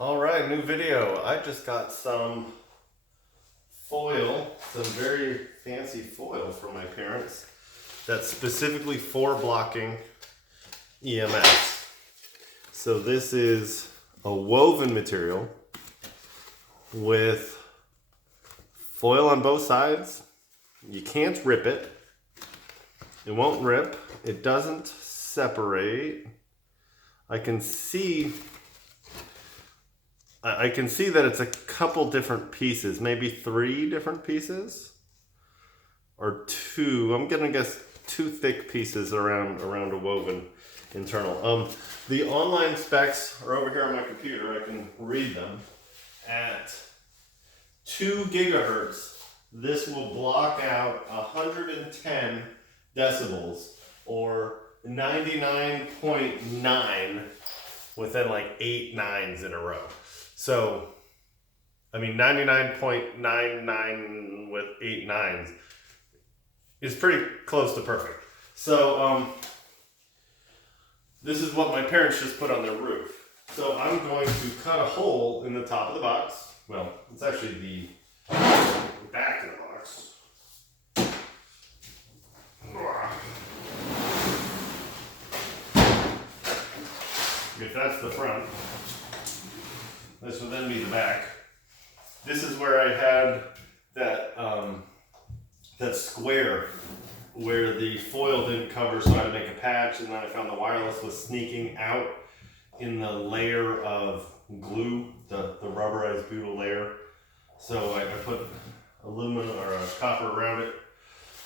All right, new video. I just got some foil, some very fancy foil from my parents that's specifically for blocking EMS. So this is a woven material with foil on both sides. You can't rip it. It won't rip. It doesn't separate. I can see that it's a couple different pieces, maybe 3 different pieces or 2. I'm gonna guess 2 thick pieces around a woven internal. The online specs are over here on my computer. I can read them. At 2 gigahertz, this will block out 110 decibels or 99.9 within like 8 nines in a row. So, I mean, 99.99 with 8 nines is pretty close to perfect. So, this is what my parents just put on their roof. So I'm going to cut a hole in the top of the box. Well, it's actually the back of the box. If that's the front, this would then be the back. This is where I had that that square where the foil didn't cover, so I had to make a patch, and then I found the wireless was sneaking out in the layer of glue, the rubberized butyl layer. So I put aluminum or copper around it.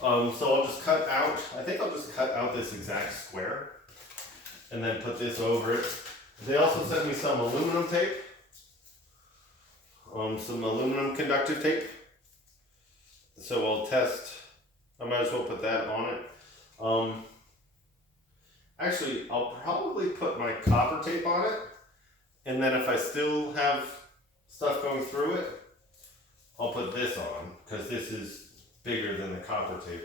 So I'll just cut out, I think I'll just cut out this exact square and then put this over it. They also sent me some aluminum tape, some aluminum conductive tape. So I'll test, I might as well put that on it. Actually, I'll probably put my copper tape on it, and then if I still have stuff going through it, I'll put this on, because this is bigger than the copper tape.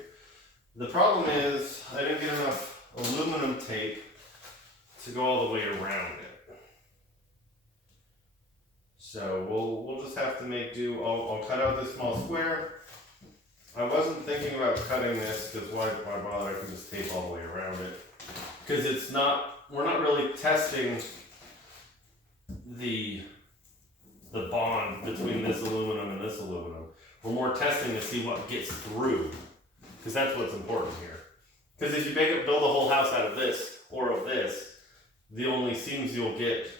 The problem is, I didn't get enough aluminum tape to go all the way around it. So we'll just have to make do. I'll cut out this small square. I wasn't thinking about cutting this, because why bother? I can just tape all the way around it. Because we're not really testing the bond between this aluminum and this aluminum. We're more testing to see what gets through, because that's what's important here. Because if you build a whole house out of this or of this, the only seams you'll get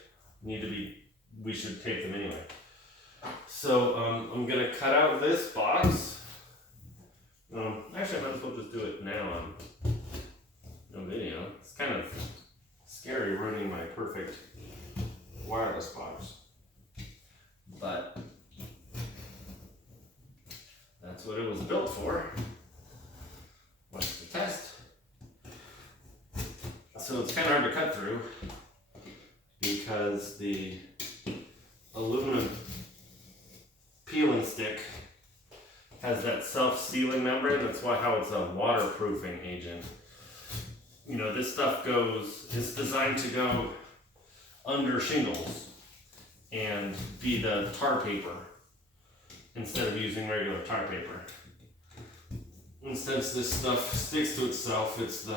we should tape them anyway. So I'm gonna cut out this box. Actually, I might as well just do it now on video. It's kind of scary ruining my perfect wireless box, but that's what it was built for. What's the test? So it's kind of hard to cut through because the aluminum peeling stick has that self-sealing membrane. That's how it's a waterproofing agent. You know, this stuff it's designed to go under shingles and be the tar paper instead of using regular tar paper. And since this stuff sticks to itself, it's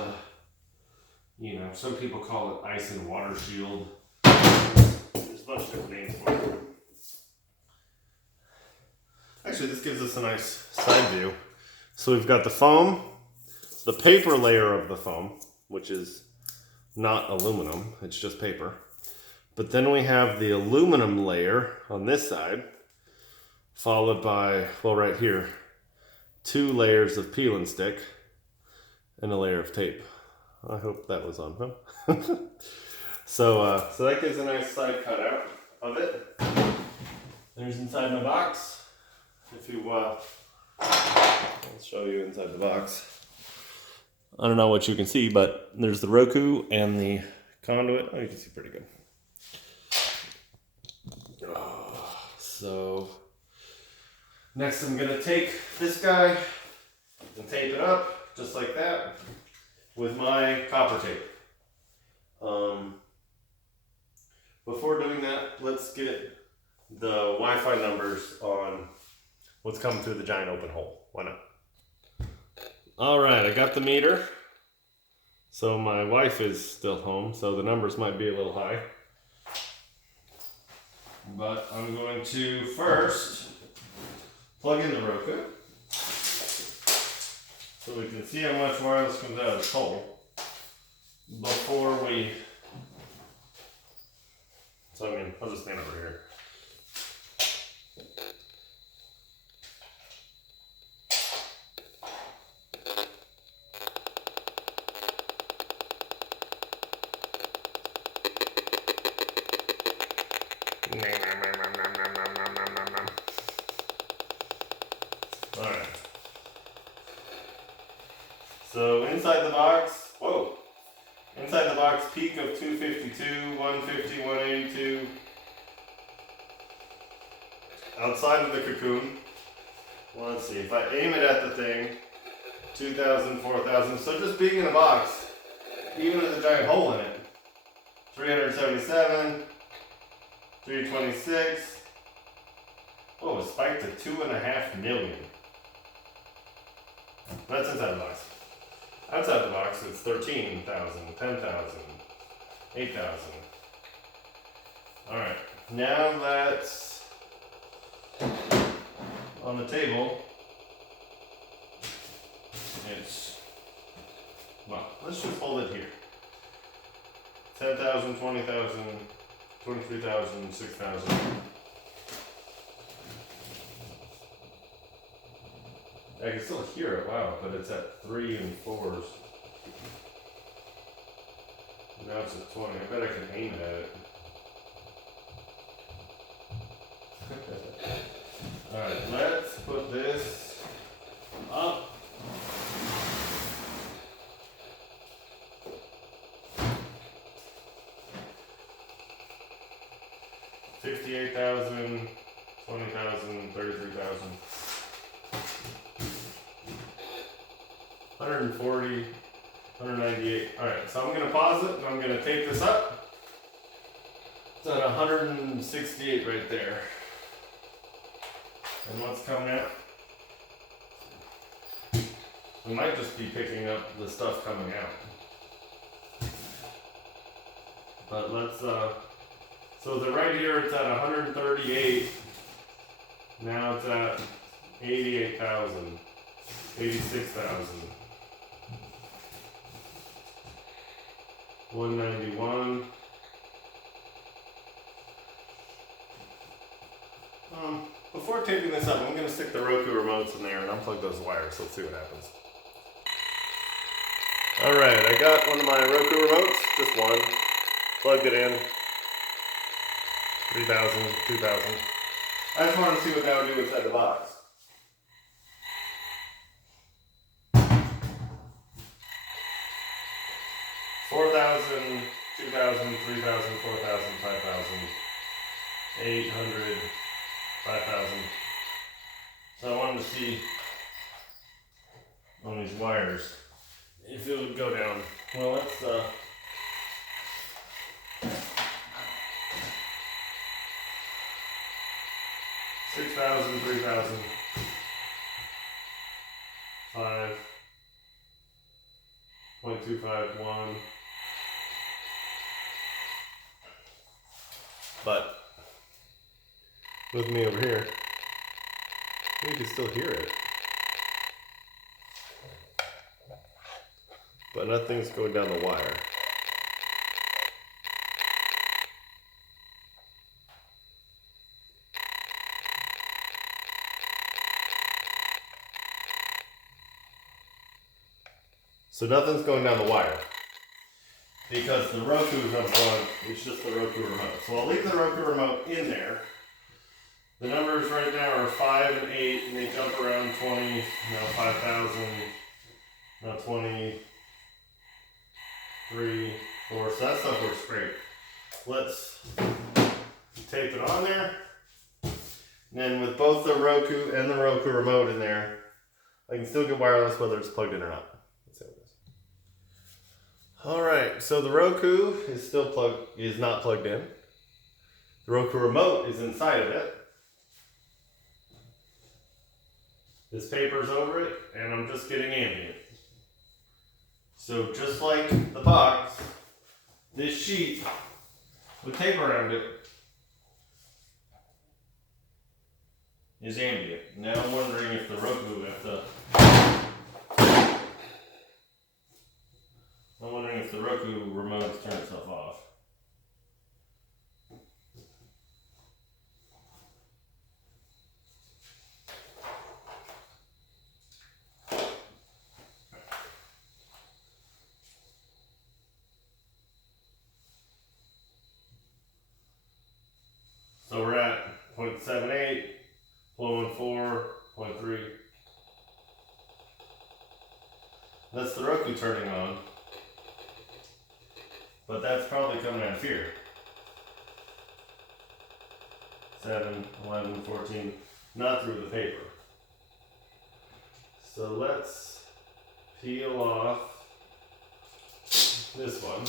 some people call it ice and water shield. There's a bunch of different names for it. Actually, this gives us a nice side view. So we've got the foam, the paper layer of the foam, which is not aluminum, it's just paper. But then we have the aluminum layer on this side, followed by, well, right here, 2 layers of peel and stick and a layer of tape. I hope that was on film. So that gives a nice side cutout of it. There's inside my box. If you, I'll show you inside the box. I don't know what you can see, but there's the Roku and the conduit. Oh, you can see pretty good. So next I'm gonna take this guy and tape it up just like that with my copper tape. before doing that, let's get the Wi-Fi numbers on what's coming through the giant open hole. Why not? All right, I got the meter. So my wife is still home, so the numbers might be a little high. But I'm going to first plug in the Roku so we can see how much wireless comes out of this hole before we. So I'll just stand over here. Alright. So inside the box, inside the box, peak of 252, 150, 182. Outside of the cocoon, well, let's see, if I aim it at the thing, 2,000, 4,000. So just being in a box, even with a giant hole in it, 377, 326. Oh, it spiked to 2.5 million. That's inside the box. Outside the box, it's 13,000, 10,000, 8,000. Alright, now that's on the table. Well, let's just hold it here. 10,000, 20,000, 23,000, 6,000. I can still hear it, wow, but it's at 3 and 4s. Now it's at 20. I bet I can aim it at it. Alright, let's put this up. $58,000, $20,000, $33,000. 140, 198. Alright, so I'm going to pause it and I'm going to tape this up. It's at 168 right there. And what's coming out? We might just be picking up the stuff coming out. But let's, so right here it's at 138. Now it's at 88,000, 86,000. 191. Before taping this up, I'm going to stick the Roku remotes in there and unplug those wires. Let's see what happens. Alright, I got one of my Roku remotes, just one. Plugged it in. 3,000, 2,000. I just wanted to see what that would do inside the box. $4,000, $2,000, $3,000, $4,000, $5,000, $800, $5,000. So I wanted to see on these wires if it would go down. Well, let's 6,000, 3,000, 5.251. But with me over here, you can still hear it. But nothing's going down the wire. So nothing's going down the wire. Because the Roku is unplugged, it's just the Roku remote. So I'll leave the Roku remote in there. The numbers right now are 5 and 8, and they jump around 20, 5,000, 23, 4. So that stuff works great. Let's tape it on there. And then with both the Roku and the Roku remote in there, I can still get wireless whether it's plugged in or not. Alright, so the Roku is not plugged in. The Roku remote is inside of it. This paper's over it, and I'm just getting ambient. So just like the box, this sheet with tape around it is ambient. Now I'm wondering if the Roku, remote turns itself off. So we're at 0.78, 0.14, 0.3. That's the Roku turning on. But that's probably coming out of here. 7, 11, 14, not through the paper. So let's peel off this one.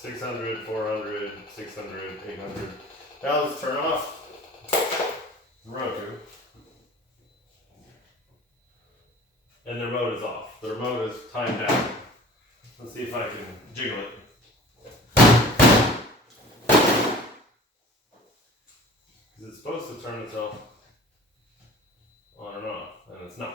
600, 400, 600, 800. Now let's turn off the Roku. And the remote is off. The remote is timed out. Let's see if I can jiggle it. Because it's supposed to turn itself on and off, and it's not.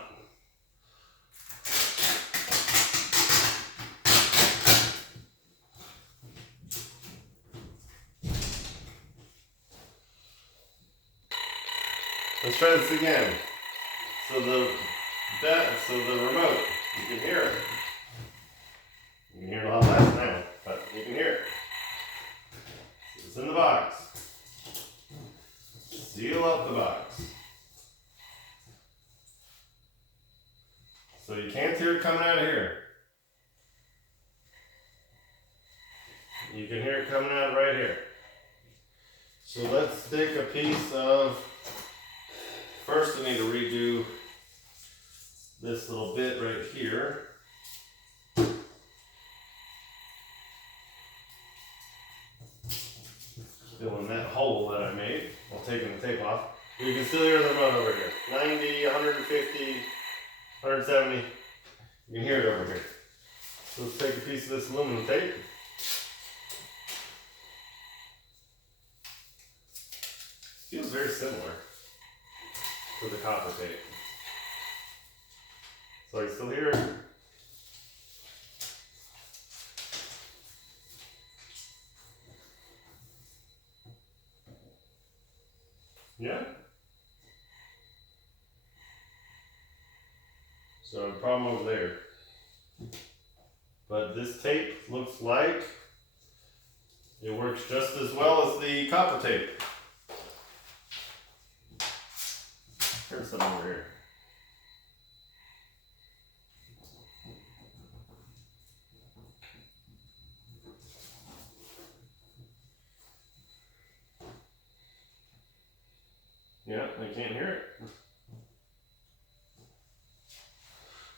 Let's try this again. So the remote, you can hear it. You can hear it a lot less now, but you can hear it. So it's in the box. Seal up the box. So you can't hear it coming out of here. You can hear it coming out right here. So let's take a piece of, first I need to redo this little bit right here. Filling that hole that I made while taking the tape off. You can still hear the remote over here. 90, 150, 170. You can hear it over here. So let's take a piece of this aluminum tape. Feels very similar to the copper tape. So I can still hear it. Yeah. So problem over there. But this tape looks like it works just as well as the copper tape. Here's some over here. Yeah, I can't hear it.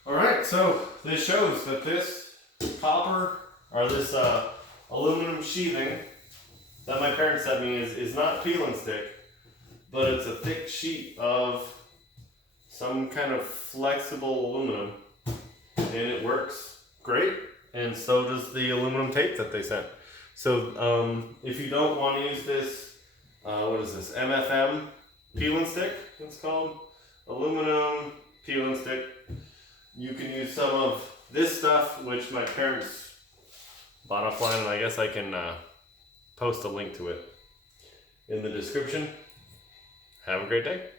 Alright, so this shows that this copper, or this aluminum sheathing that my parents sent me is not peel and stick, but it's a thick sheet of some kind of flexible aluminum, and it works great, and so does the aluminum tape that they sent. So if you don't want to use this, what is this, MFM peel and stick, it's called, aluminum peel and stick, you can use some of this stuff, which my parents bought offline, and I guess I can post a link to it in the description. Have a great day.